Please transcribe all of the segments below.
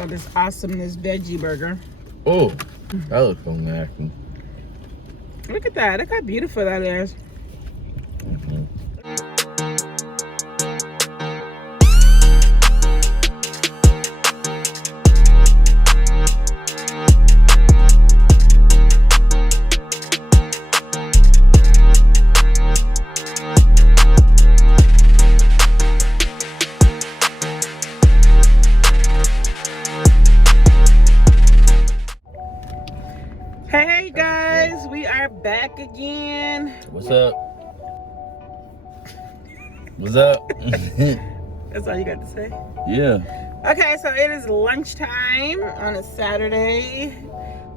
on this awesomeness veggie burger. Oh, that looks so nasty. Look at that. Look how beautiful that is. Hey guys, we are back again. What's up? What's up? That's all you got to say? Yeah. Okay, so it is lunchtime on a Saturday.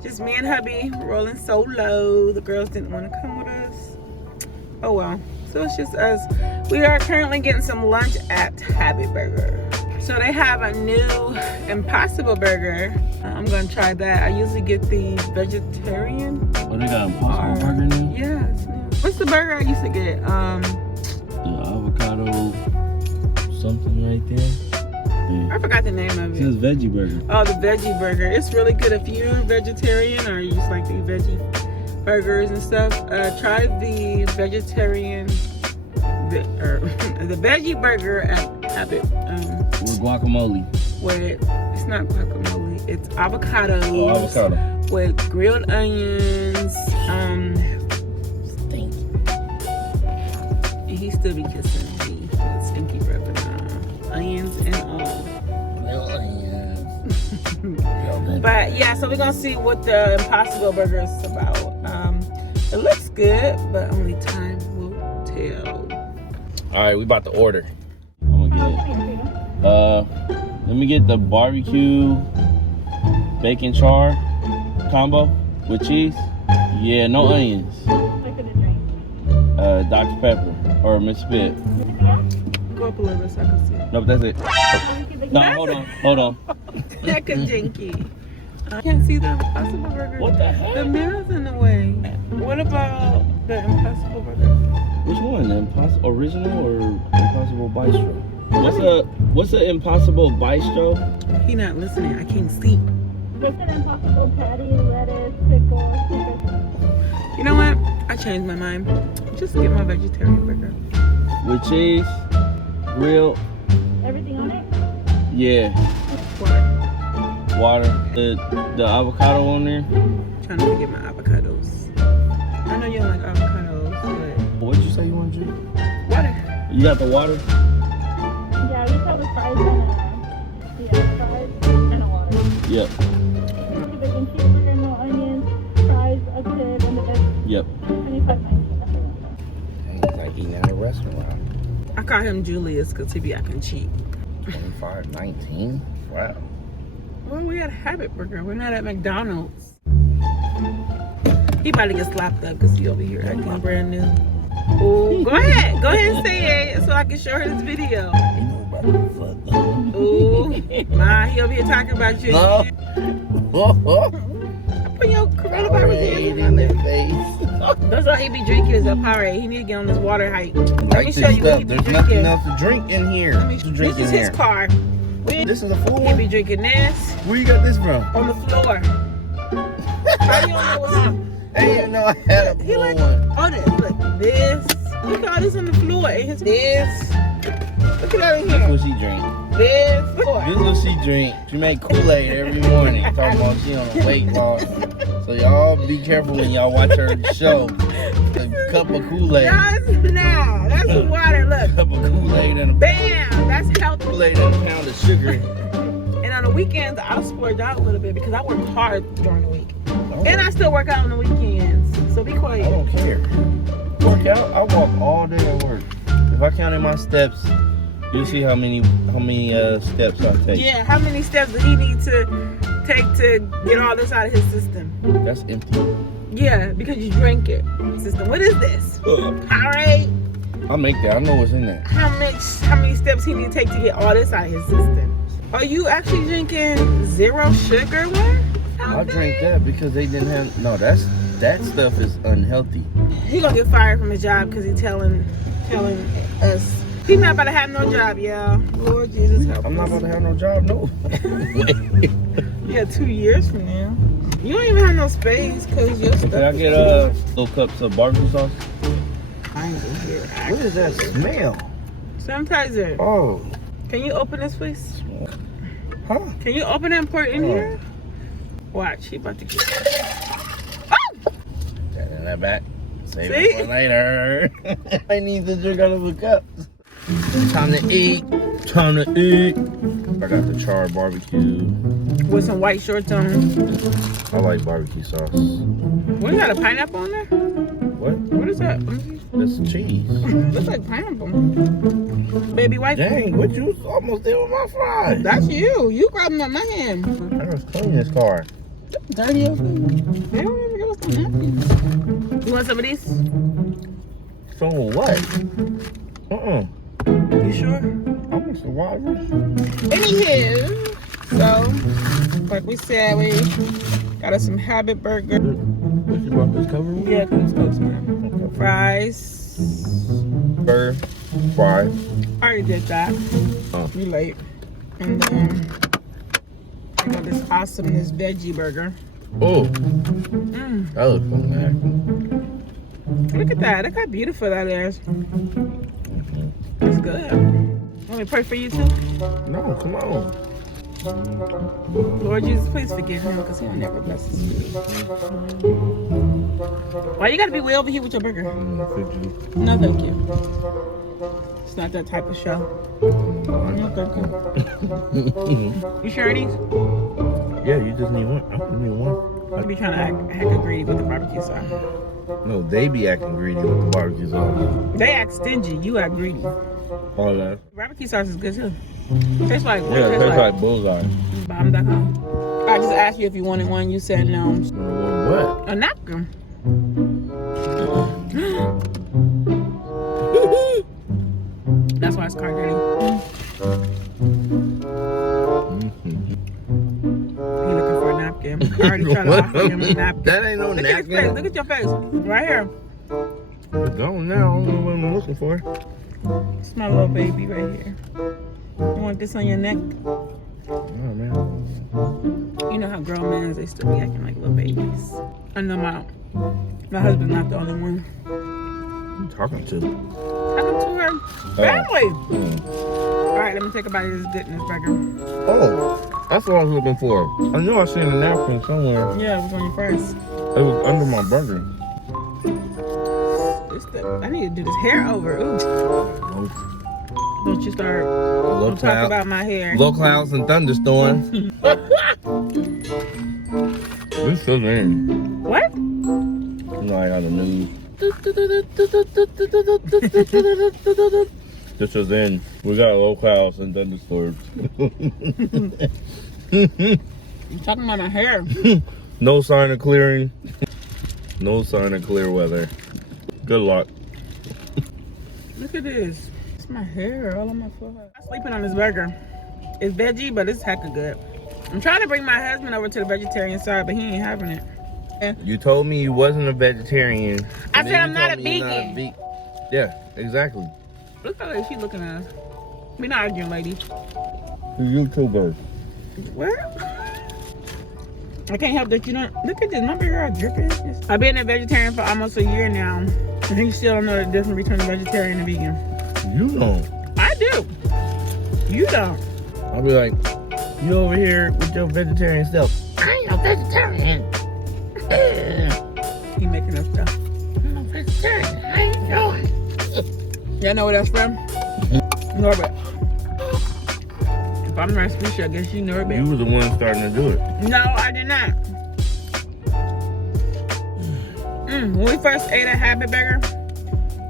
Just me and hubby rolling solo. The girls didn't want to come with us. Oh well. So it's just us. We are currently getting some lunch at Habit Burger. So they have a new Impossible Burger. I'm gonna try that. I usually get the vegetarian. What, they got Impossible Burger now? Yeah, it's new. What's the burger I used to get? The avocado something right there. Yeah. I forgot the name of It says it. veggie burger. Oh, the veggie burger. It's really good if you're vegetarian or you just like the veggie burgers and stuff. Try the vegetarian, the veggie burger at Habit. With guacamole. It's not guacamole. It's avocados. Oh, avocado. With grilled onions. Stinky. He still be kissing me with stinky breath and onions and all. Grilled onions. But yeah, so we're gonna see what the Impossible Burger is about. It looks good, but only time will tell. All right, we about to order. I'm gonna get it. Let me get the barbecue bacon char combo with cheese. Yeah, no onions. Dr. Pepper or Miss Spit. Go up a little bit so I can see. No, but that's it. No, hold on. Heck a jinky. I can't see the Impossible Burger. What the heck? The mirror's in the way. What about the Impossible Burger? Which one? The Impossible Original or Impossible Bistro? What's the Impossible Bistro? He not listening. I can't see. What's an Impossible patty, lettuce, pickle, You know what? I changed my mind. Just get my vegetarian burger. With cheese, grilled, everything on it? yeah, water, the avocado on there. Trying to get my avocados. I know you don't like avocados, but What'd you say you want to drink? water. You got the water? Yeah, we just have the fries fries and a water. Yep. Bacon cheeseburger, no onions, fries, a tip, and the veg. Yep. $25.90. It's like eating at a restaurant. I call him Julius because he be acting cheap. $25.19? Wow. Well, we at Habit Burger. We're not at McDonald's. He about to get slapped up because he over here acting brand new. Oh, go ahead. Go ahead and say it so I can show her this video. Ain't no about to fuck though. Ooh, my, he over here talking about you. No. Put your coronavirus in their face. That's all he be drinking is a Powerade. He need to get on this water hike. Let me Like show this you what he stuff. be There's drinking. nothing else to drink in here. Let me, To drink this is in his here. car. This is a full He one? be drinking this Where you got this from? on the floor. How you don't know what's up? I didn't even know I had a He full like, one. oh, this. Look at all this on the floor. And his this. Look at that in That's here. what she drink. This. This is what she drink. She make Kool-Aid every morning. Talking about she on a weight loss. So y'all be careful when y'all watch her show. A cup of Kool-Aid. No, that's water. Look. Cup of Kool-Aid and a Bam. That's healthy. Kool-Aid and a pound of sugar. And on the weekends, I'll splurge out a little bit because I work hard during the week. And I still work out on the weekends. So be I quiet. don't care. Work out. I walk all day at work. If I counted my steps, you'll see how many steps I take. Yeah, how many steps do he need to take to get all this out of his system? That's empty. Yeah, because you drink it. System. What is this? Powerade? I'll make that. I know what's in there. How many steps he need to take to get all this out of his system? Are you actually drinking zero sugar? What? I drank that because they didn't have. No, that stuff is unhealthy. He gonna get fired from his job because he's telling us He not about to have no job, y'all. Lord Jesus help I'm not us. about to have no job, no. Yeah, 2 years from now. You don't even have no space because your stuff. Can I get little cups of barbecue sauce? I ain't gonna hear it. What is that smell? Sanitizer. Oh, Can you open this, please? huh? Can you open it and pour it in Oh. here? Watch, he about to get. That in that back. Save See? it for later. I need to drink out of the cups. Time to eat. Time to eat. I got the charred barbecue. With some white shorts on. I like barbecue sauce. What is that? A pineapple on there? What? What is that? Let me see. That's cheese. Looks like pineapple. Baby white. Dang, what you almost did with my fries? That's you. You grabbed them out my hand. I was cleaning this car. Dirty old thing. They don't even give us the napkins. You want some of these? So what? You sure? I'm a survivor. Anywho, so like we said, we got us some Habit burger. What you brought this cover with? Yeah, cause it's man. Fries. Burger, fry. I already did that. Oh. You late. And then I got this awesomeness veggie burger. Oh, Mm, that looks fantastic. look at that. Look how beautiful that is. It's good. Let me pray for you too. No, come on. Lord Jesus, please forgive him because he'll never bless us. Why you gotta be way over here with your burger? No, thank you. It's not that type of show. No, thank you. You sure it is? Yeah, you just need one. I just need one. I be trying to act greedy with the barbecue sauce. No, they be acting greedy with the barbecue sauce. They act stingy, you act greedy. All that. Barbecue sauce is good too. Tastes like what? Yeah, it Tastes tastes like bullseye. bomb.com. I just asked you if you wanted one. You said no. What? A napkin. That's why it's called dirty. He looking for a napkin. I already tried to offer him a napkin. That ain't no Look at his face. napkin. Look at your face. Right here. It's gone now. I don't know what I'm looking for. It's my little baby right here. You want this on your neck? Oh, man. You know how grown men, they still be acting like little babies. I know my husband's not the only one. Who you talking to? Talking to her family. All right, let me take a bite of this goodness burger. Oh, that's what I was looking for. I knew I seen a napkin somewhere. Yeah, it was on your first. It was under my burger. I need to do this hair over. Ooh. Don't you start. Low Don't talk cloud, about my hair. low clouds and thunderstorms. This is in. What? You know, I got the news. This is in. We got low clouds and thunderstorms. You talking about my hair? No sign of clearing. No sign of clear weather. Good luck. Look at this. It's my hair all on my forehead. I'm sleeping on this burger. It's veggie, but it's hecka good. I'm trying to bring my husband over to the vegetarian side, but he ain't having it. You told me you wasn't a vegetarian. I and said then I'm you not told a me you're vegan. Yeah, exactly. Look at her. She's looking at us. We not arguing, lady. The YouTuber. What? I can't help that you don't. Look at this. My burger are dripping. I've been a vegetarian for almost a year now, and you still don't know the difference between a vegetarian and a vegan. You don't. I do. You don't. I'll be like, you over here with your vegetarian stuff. I ain't no vegetarian. He making up stuff. I'm no vegetarian. I ain't going. Y'all know where that's from? Norbert. If I'm not speaking, I guess you Norbert. You was the one starting to do it. No, I did not. When we first ate a Habit burger,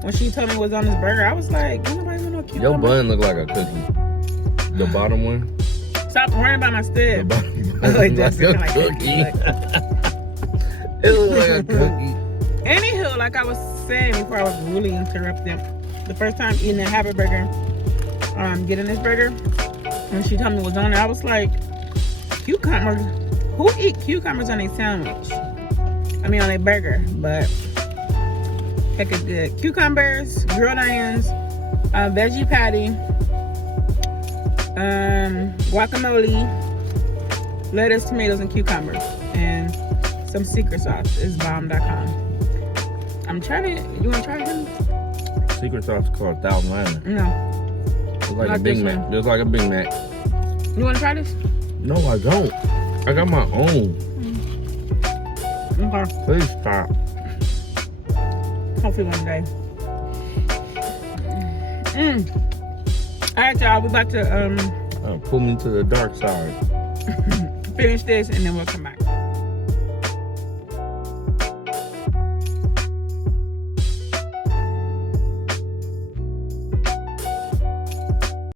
when she told me what was on this burger, I was like, ain't nobody want no cucumber. Your bun look like a cookie. The bottom one. Stop worrying about my The step. bottom I like looks that. like a cookie. It looks like a cookie. Anywho, like I was saying before I was really interrupted, the first time eating a Habit burger, getting this burger, when she told me what was on it, I was like, cucumbers? Who eat cucumbers on a sandwich? I mean on a burger, but heck is good. Cucumbers, grilled onions, veggie patty, guacamole, lettuce, tomatoes, and cucumbers, and some secret sauce. Is bomb.com. I'm trying to. You want to try it? Secret sauce called Thousand Island. No. It's like Not a Big this Mac. one. Just like a Big Mac. You want to try this? No, I don't. I got my own. Okay. Please stop. Hopefully one day. All right, y'all. We about to Pull me to the dark side. finish this and then we'll come back.